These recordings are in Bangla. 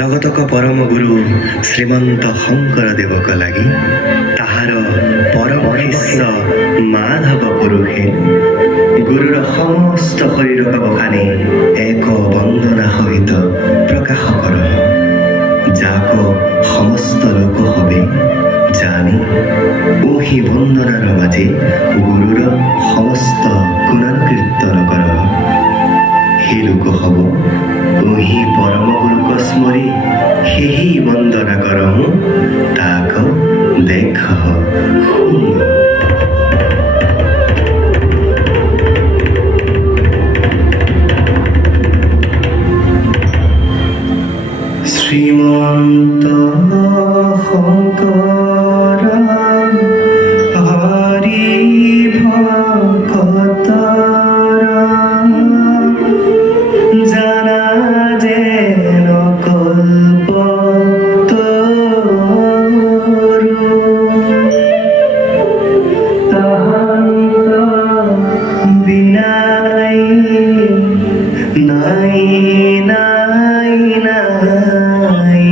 जगतक परम गुरु श्रीमंत शंकरदेवक लागि ताहार परम शिष्य माधव पुरुषे गुरुर समस्त शरीरक बखानी एक वंदना सहित प्रकाश कर जाक समस्त लोक हबे जानी ओही वंदनार माझे गुरुर समस्त गुणानुकीर्तन कर हे लोक हब ओही परम गुरुक स्मरी हेही वंदना करहु ताक देख श्रीमंत शंकर हरि भक्त जाना जेन कल्पतरु ताहान्त बिनाई नाई नाई नाई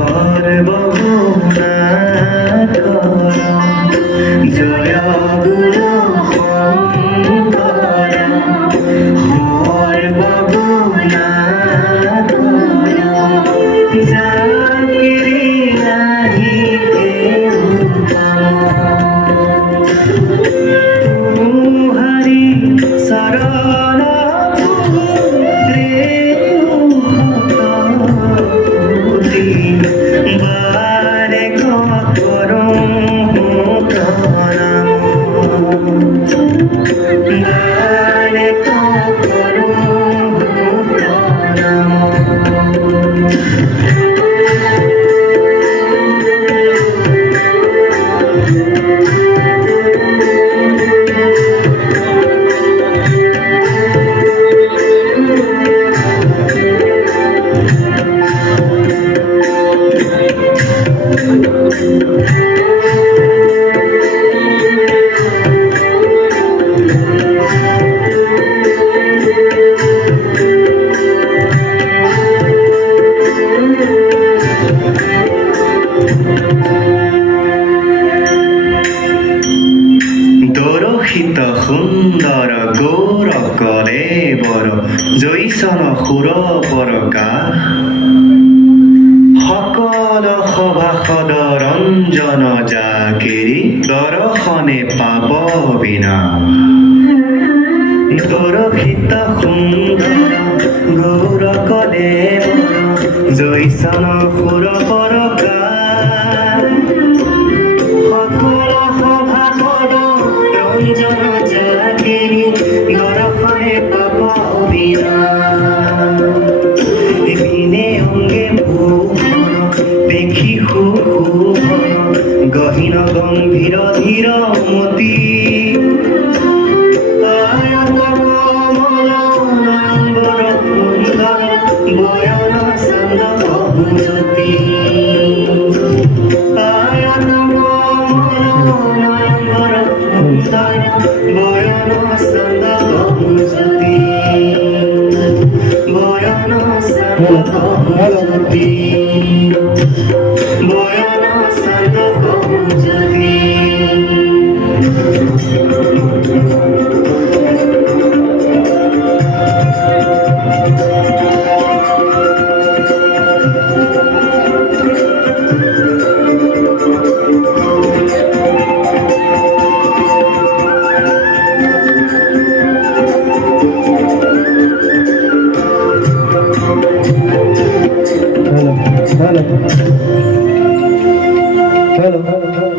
আমার পরম দরশিত সুন্দর গৌর কলেবর জৈসন সুর পরকা সকল সভাসদ ৰঞ্জন জাকেৰি দৰ্শনে পাব বিনা দরশিত সুন্দর গৌর কলেবর জৈসন সুর পরকা গহীন গম্ভীর ধীর মতি আয়ত কমল নয়ম্বর সুন্দর বয়ন সন্দ বহুজ্যোতি আয়ত কমল নয়ম্বর সুন্দর বয়ন সন্দ বহুজ্যোতি বয়ন সন্দ বহুজ্যোতি বয়ন সন্দ বহুজ্যোতি Hello.